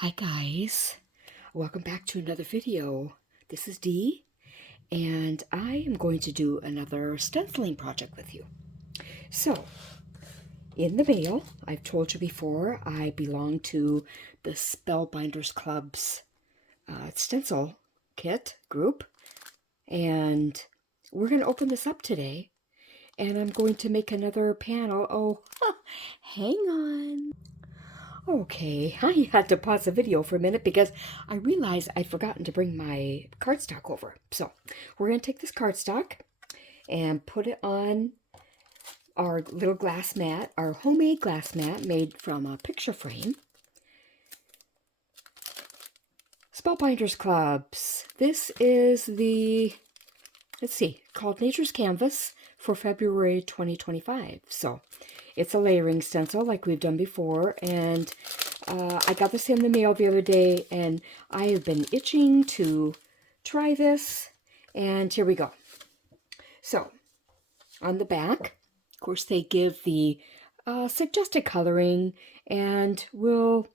Hi guys, welcome back to another video. This is Dee, and I am going to do another stenciling project with you. So, in the mail, I've told you before, I belong to the Spellbinders Club's stencil kit group, and we're going to open this up today, and I'm going to make another panel. Oh, hang on. Okay, I had to pause the video for a minute because I realized I'd forgotten to bring my cardstock over. So we're going to take this cardstock and put it on our little glass mat, our homemade glass mat made from a picture frame. Spellbinders Clubs. This is the, let's see, called Nature's Canvas for February 2025. So it's a layering stencil like we've done before, and I got this in the mail the other day, and I have been itching to try this, and here we go. So, on the back, of course, they give the suggested coloring, and we'll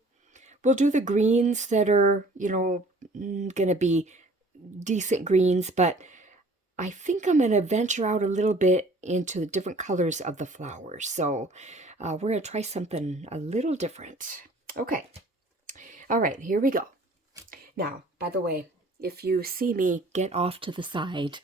do the greens that are, going to be decent greens, but I think I'm going to venture out a little bit into the different colors of the flowers. So, we're going to try something a little different. Okay. All right, here we go. Now, by the way, if you see me get off to the side,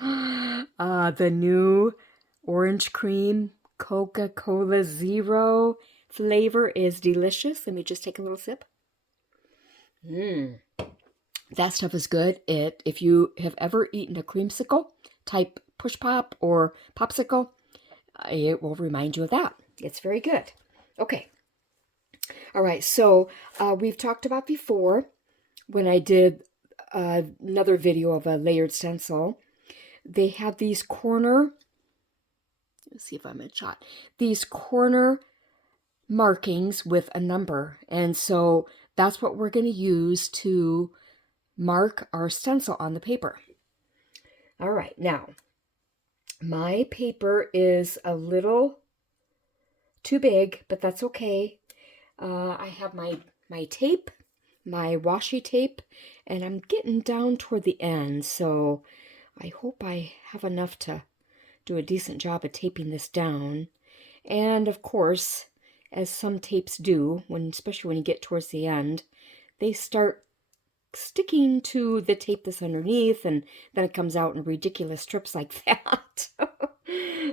the new orange cream Coca-Cola Zero flavor is delicious. Let me just take a little sip. That stuff is good. If you have ever eaten a creamsicle type push pop or popsicle, it will remind you of that. It's very good. Okay. All right, so we've talked about before when I did another video of a layered stencil. They have these corner, let's see if I'm in shot, these corner markings with a number. And so that's what we're going to use to mark our stencil on the paper. All right, now, my paper is a little too big, but that's okay. I have my tape, my washi tape, and I'm getting down toward the end, so I hope I have enough to do a decent job of taping this down. And of course, as some tapes do, especially when you get towards the end, they start sticking to the tape that's underneath, and then it comes out in ridiculous strips like that.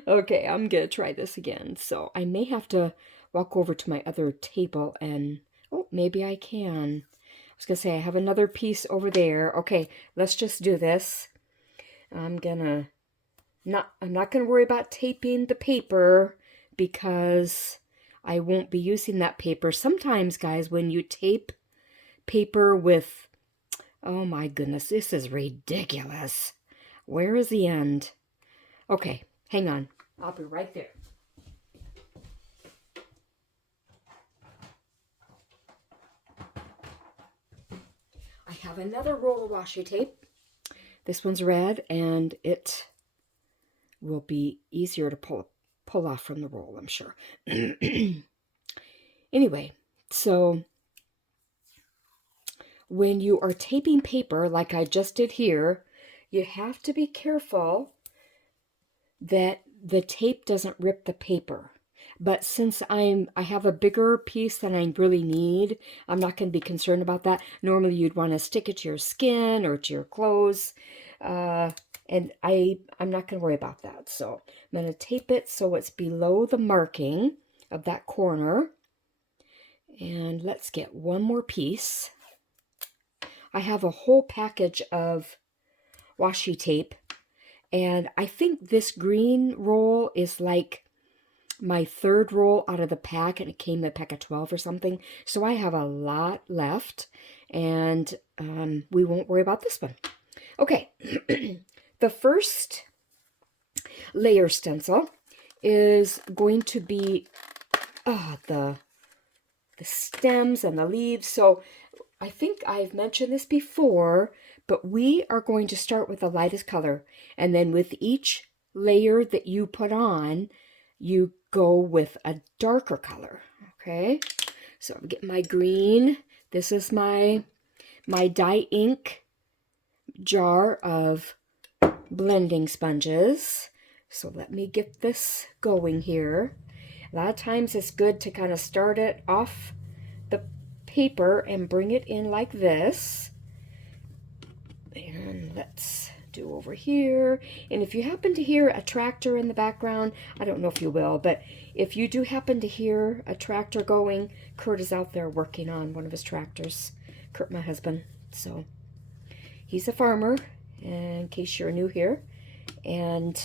Okay, I'm gonna try this again. So I may have to walk over to my other table and, oh, maybe I can. I was gonna say I have another piece over there. Okay, let's just do this. I'm not gonna worry about taping the paper because I won't be using that paper. Sometimes, guys, when you tape paper with, oh my goodness, this is ridiculous. Where is the end? Okay, hang on. I'll be right there. I have another roll of washi tape. This one's red, and it will be easier to pull off from the roll, I'm sure. Anyway, so when you are taping paper like I just did here, you have to be careful that the tape doesn't rip the paper. But since I have a bigger piece than I really need, I'm not going to be concerned about that. Normally you'd want to stick it to your skin or to your clothes. And I'm not going to worry about that. So I'm going to tape it so it's below the marking of that corner. And let's get one more piece. I have a whole package of washi tape. And I think this green roll is like my third roll out of the pack, and it came in a pack of 12 or something. So I have a lot left, and we won't worry about this one. Okay, the first layer stencil is going to be the stems and the leaves. So I think I've mentioned this before, but we are going to start with the lightest color, and then with each layer that you put on, you go with a darker color. Okay, so I'm getting my green This is my dye ink jar of blending sponges. So let me get this going here. A lot of times it's good to kind of start it off the paper and bring it in like this. And let's do over here. And if you happen to hear a tractor in the background, I don't know if you will, but if you do happen to hear a tractor going, Kurt is out there working on one of his tractors. Kurt, my husband. So he's a farmer, in case you're new here. And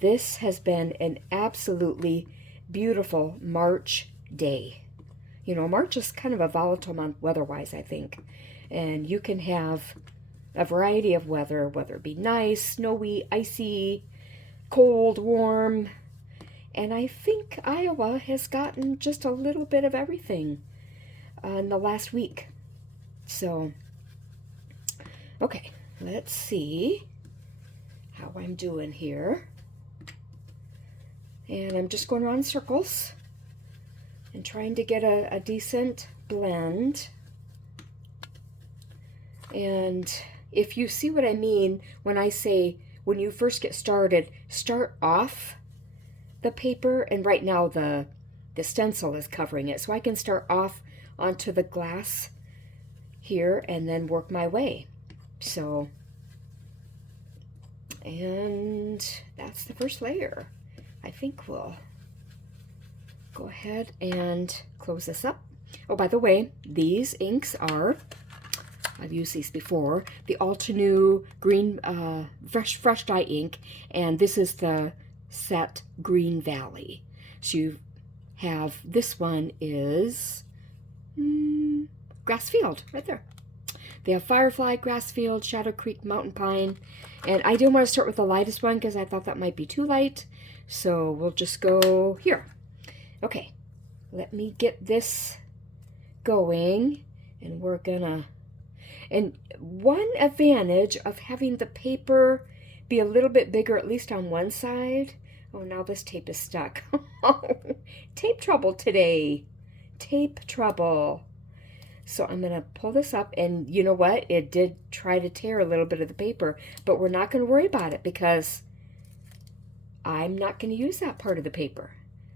this has been an absolutely beautiful March day. You know, March is kind of a volatile month weather-wise, I think. And you can have a variety of weather, whether it be nice, snowy, icy, cold, warm. And I think Iowa has gotten just a little bit of everything in the last week. So, okay, let's see how I'm doing here. And I'm just going around in circles and trying to get a decent blend. And if you see what I mean when I say when you first get started, start off the paper, and right now the stencil is covering it, so I can start off onto the glass here and then work my way. So, and that's the first layer. I think we'll go ahead and close this up. Oh, by the way, these inks are, I've used these before, the Altenew Green fresh dye ink, and this is the set Green Valley. So you have, this one is Grassfield, right there. They have Firefly, Grassfield, Shadow Creek, Mountain Pine, and I didn't want to start with the lightest one because I thought that might be too light, so we'll just go here. Okay, let me get this going, and we're gonna, and one advantage of having the paper be a little bit bigger, at least on one side. Oh, now this tape is stuck. Tape trouble today. Tape trouble. So I'm going to pull this up, and you know what? It did try to tear a little bit of the paper, but we're not going to worry about it because I'm not going to use that part of the paper.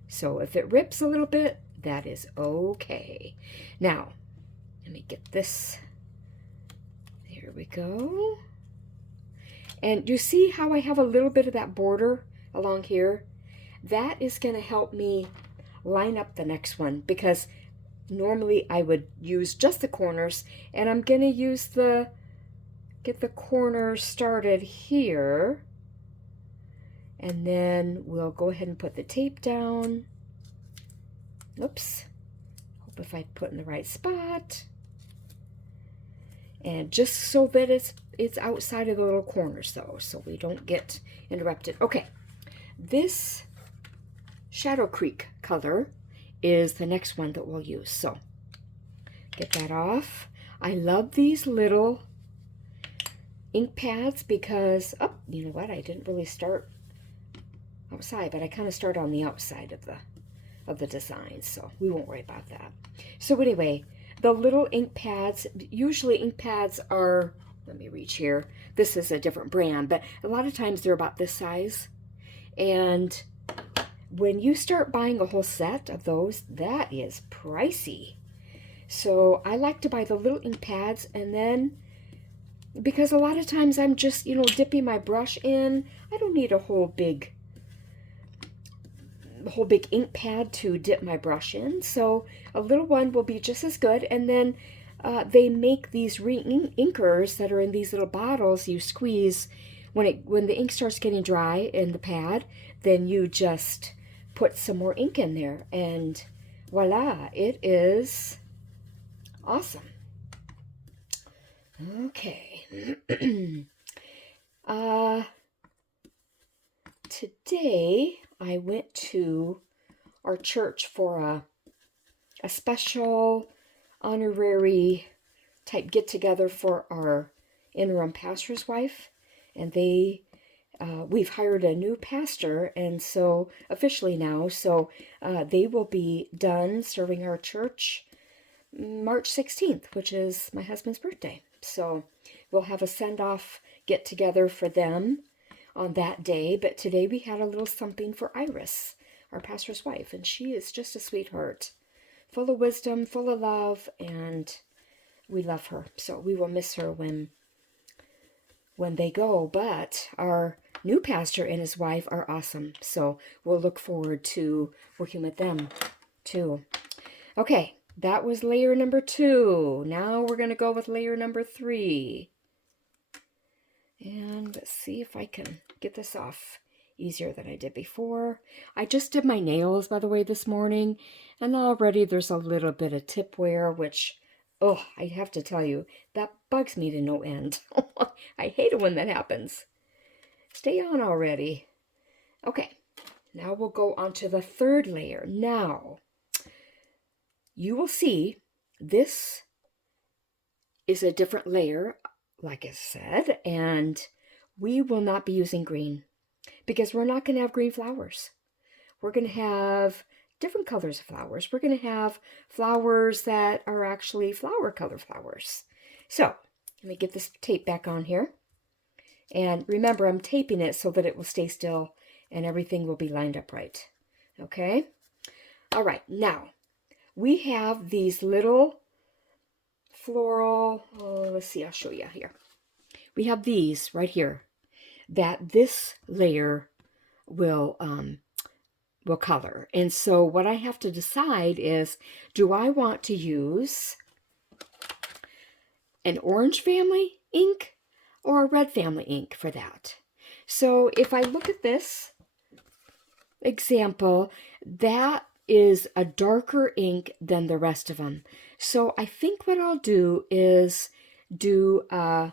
So if it rips a little bit, that is okay. Now, let me get this. There we go. And you see how I have a little bit of that border along here? That is going to help me line up the next one, because normally I would use just the corners, and I'm going to use get the corners started here, and then we'll go ahead and put the tape down. Oops. Hope if I put in the right spot. And just so that it's outside of the little corners though, so we don't get interrupted. Okay, this Shadow Creek color is the next one that we'll use. So get that off. I love these little ink pads because, oh, you know what? I didn't really start outside, but I kind of start on the outside of the design, so we won't worry about that. So anyway, the little ink pads, usually ink pads are, let me reach here. This is a different brand, but a lot of times they're about this size. And when you start buying a whole set of those, that is pricey. So I like to buy the little ink pads, and then, because a lot of times I'm just, you know, dipping my brush in. I don't need a whole big ink pad to dip my brush in. So a little one will be just as good. And then they make these inkers that are in these little bottles. You squeeze when the ink starts getting dry in the pad, then you just put some more ink in there, and voila, it is awesome. Okay. Today I went to our church for a special honorary type get-together for our interim pastor's wife, and we've hired a new pastor, and so officially now, so they will be done serving our church March 16th, which is my husband's birthday. So we'll have a send-off get-together for them on that day. But today we had a little something for Iris, our pastor's wife, and she is just a sweetheart, full of wisdom, full of love, and we love her. So we will miss her when they go. But our new pastor and his wife are awesome. So we'll look forward to working with them too. Okay, that was layer number 2. Now we're going to go with layer number 3. And let's see if I can get this off easier than I did before. I just did my nails, by the way, this morning, and already there's a little bit of tip wear, which, oh, I have to tell you, that bugs me to no end. I hate it when that happens. Stay on already. Okay, now we'll go on to the 3rd layer. Now, you will see this is a different layer, like I said, and we will not be using green because we're not going to have green flowers. We're going to have different colors of flowers. We're going to have flowers that are actually flower color flowers. So let me get this tape back on here. And remember, I'm taping it so that it will stay still and everything will be lined up right. Okay? All right, now we have these little floral, let's see, I'll show you here. We have these right here that this layer will color. And so what I have to decide is, do I want to use an orange family ink or a red family ink for that? So if I look at this example, that is a darker ink than the rest of them. So I think what I'll do is do a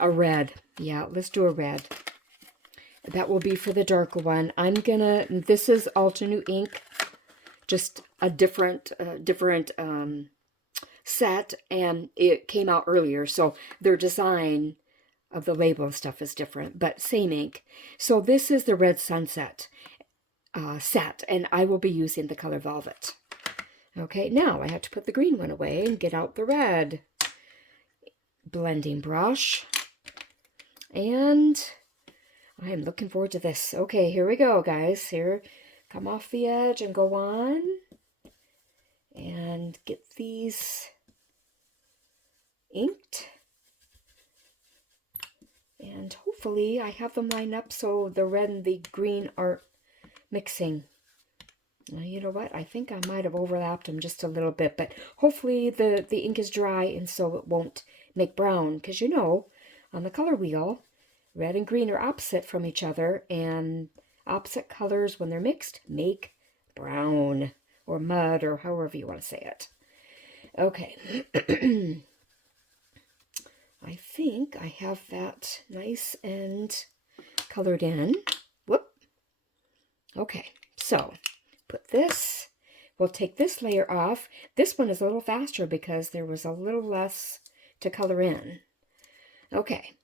red. Yeah, let's do a red. That will be for the darker one. This is Altenew ink, just a different set, and it came out earlier, so their design of the label stuff is different, but same ink. So this is the Red Sunset set, and I will be using the color Velvet. Okay, now I have to put the green one away and get out the red blending brush. And I am looking forward to this. Okay, here we go, guys. Here, come off the edge and go on. And get these inked. And hopefully I have them lined up so the red and the green aren't mixing. Now, you know what? I think I might have overlapped them just a little bit, but hopefully the ink is dry and so it won't make brown. Because you know, on the color wheel, red and green are opposite from each other, and opposite colors, when they're mixed, make brown or mud or however you want to say it. Okay. I think I have that nice and colored in. Whoop. Okay, so put this. We'll take this layer off. This one is a little faster because there was a little less to color in. Okay,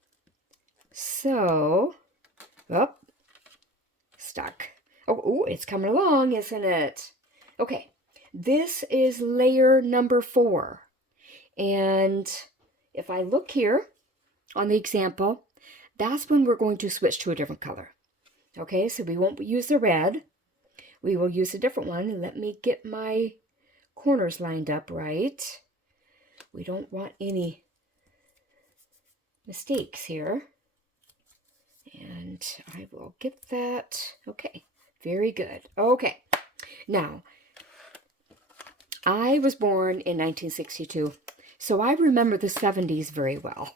so, oh, stuck. Oh, it's coming along, isn't it? Okay, this is layer number 4. And if I look here on the example, that's when we're going to switch to a different color. Okay, so we won't use the red. We will use a different one. Let me get my corners lined up right. We don't want any mistakes here. And I will get that. Okay, very good. Okay, now, I was born in 1962. So I remember the 70s very well.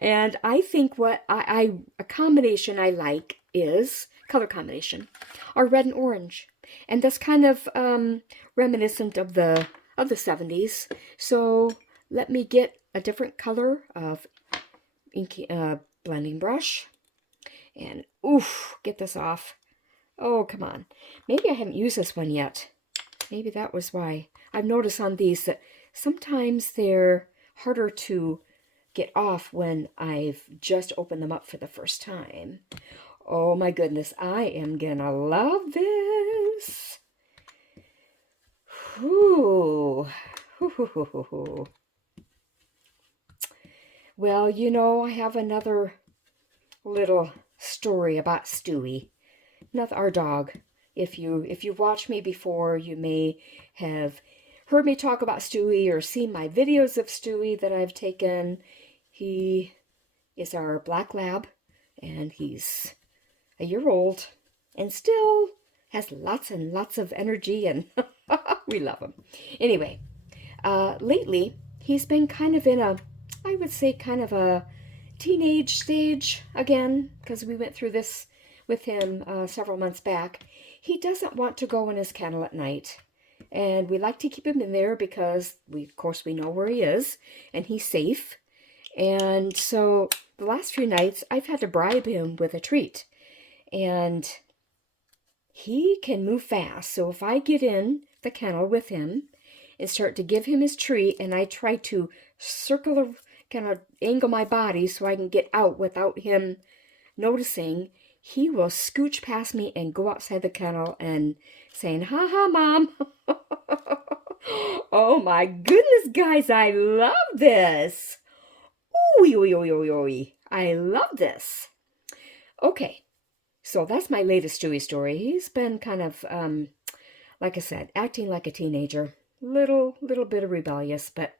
And I think what a combination I like is, color combination, are red and orange. And that's kind of reminiscent of the 70s. So let me get a different color of inky blending brush. And oof, get this off. Oh, come on. Maybe I haven't used this one yet. Maybe that was why. I've noticed on these that sometimes they're harder to get off when I've just opened them up for the first time. Oh my goodness, I am gonna love this. Well, you know, I have another little story about Stewie. Not our dog. If you've watched me before, you may have heard me talk about Stewie or seen my videos of Stewie that I've taken. He is our black lab, and he's a year old and still has lots and lots of energy, and we love him. Anyway, lately he's been kind of in a, I would say, kind of a teenage stage again, because we went through this with him several months back. He doesn't want to go in his kennel at night, and we like to keep him in there because of course we know where he is and he's safe. And so the last few nights I've had to bribe him with a treat, and he can move fast. So if I get in the kennel with him and start to give him his treat, and I try to circle, kind of angle my body so I can get out without him noticing, he will scooch past me and go outside the kennel and saying, "Ha ha, Mom." Oh my goodness, guys, I love this. Ooh, ooh, ooh, ooh, ooh. I love this. Okay, so that's my latest Stewie story. He's been kind of, like I said, acting like a teenager. Little bit of rebellious, but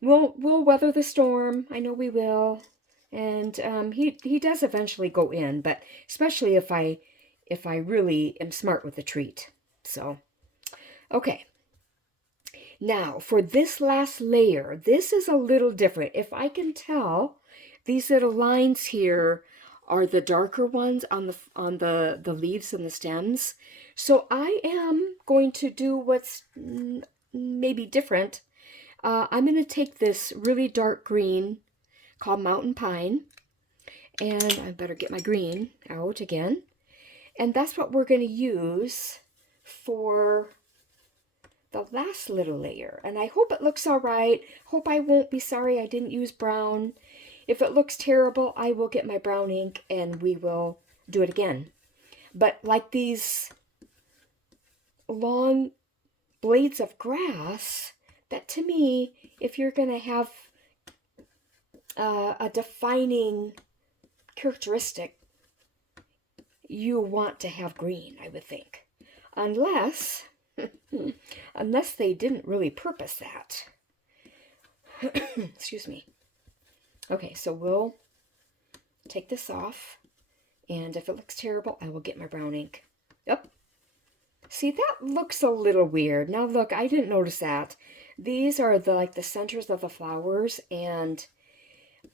we'll weather the storm. I know we will. And he does eventually go in, but especially if I really am smart with the treat. So, okay. Now, for this last layer, this is a little different. If I can tell, these little lines here are the darker ones on the leaves and the stems. So I am going to do what's maybe different. I'm going to take this really dark green called Mountain Pine, and I better get my green out again. And that's what we're going to use for the last little layer. And I hope it looks all right. Hope I won't be sorry I didn't use brown. If it looks terrible, I will get my brown ink and we will do it again. But like these long blades of grass, that to me, if you're going to have a defining characteristic, you want to have green, I would think. Unless they didn't really purpose that. Excuse me. Okay, so we'll take this off, and if it looks terrible, I will get my brown ink. Yep. See, that looks a little weird. Now look, I didn't notice that. These are the centers of the flowers, and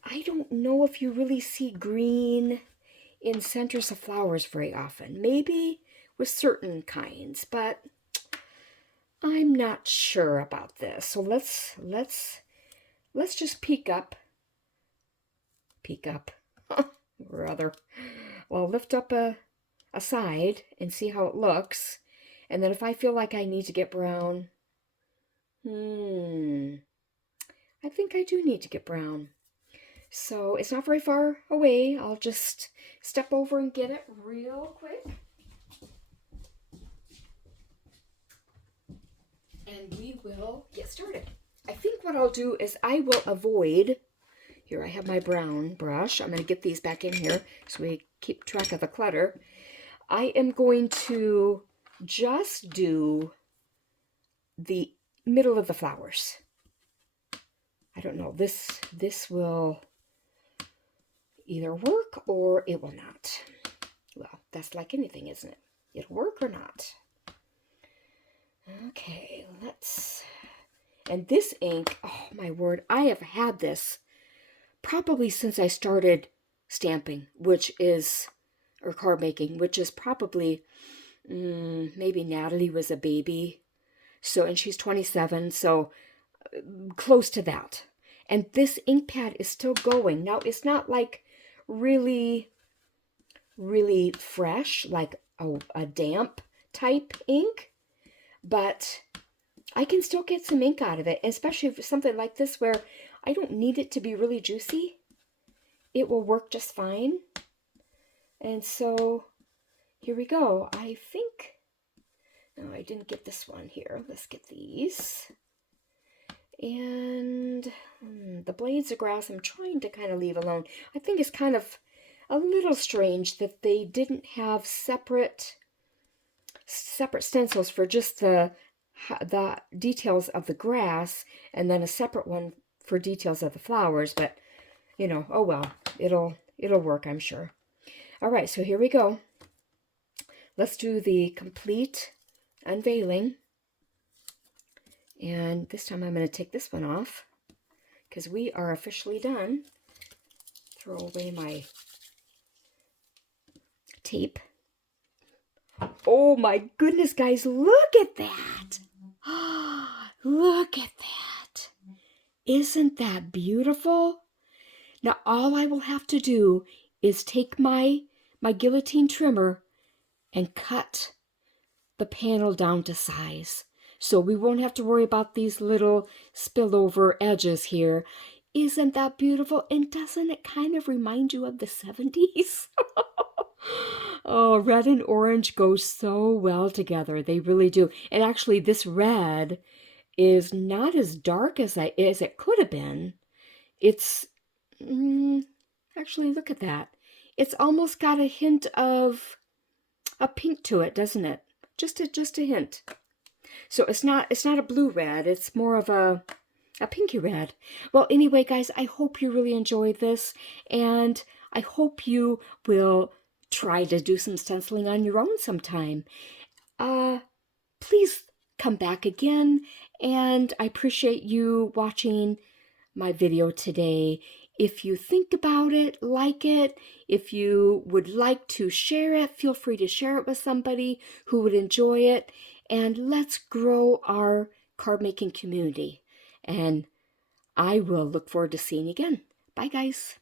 I don't know if you really see green in centers of flowers very often. Maybe with certain kinds, but I'm not sure about this. So let's just peek up. Peek up. Rather. Well, lift up a side and see how it looks. And then if I feel like I need to get brown, I think I do need to get brown. So it's not very far away. I'll just step over and get it real quick. And we will get started. I think what I'll do is I will avoid, here I have my brown brush. I'm going to get these back in here so we keep track of the clutter. I am going to just do the middle of the flowers. I don't know, this will either work or it will not. Well, that's like anything, isn't it? It'll work or not. Okay, and this ink, oh my word, I have had this probably since I started stamping, or card making, which is probably, maybe Natalie was a baby. So, and she's 27, so close to that. And this ink pad is still going. Now, it's not like really fresh, like a damp type ink, but I can still get some ink out of it, especially if it's something like this where I don't need it to be really juicy. It will work just fine. And so here we go. I think, no, I didn't get this one here. Let's get these. And the blades of grass I'm trying to kind of leave alone. I think it's kind of a little strange that they didn't have separate stencils for just the details of the grass, and then a separate one for details of the flowers. But you know, oh well, it'll work, I'm sure. All right, so here we go. Let's do the complete unveiling. And this time I'm going to take this one off because we are officially done. Throw away my tape. Oh my goodness, guys, look at that. Look at that. Isn't that beautiful? Now all I will have to do is take my guillotine trimmer and cut the panel down to size. So we won't have to worry about these little spillover edges here. Isn't that beautiful? And doesn't it kind of remind you of the 70s? Oh, red and orange go so well together. They really do. And actually, this red is not as dark as it could have been. It's, actually, look at that. It's almost got a hint of a pink to it, doesn't it? Just a hint. So it's not a blue red. It's more of a pinky red. Well, anyway, guys, I hope you really enjoyed this, and I hope you will try to do some stenciling on your own sometime. Please come back again, and I appreciate you watching my video today. If you think about it, like it, if you would like to share it, feel free to share it with somebody who would enjoy it, and let's grow our card making community. And I will look forward to seeing you again. Bye, guys.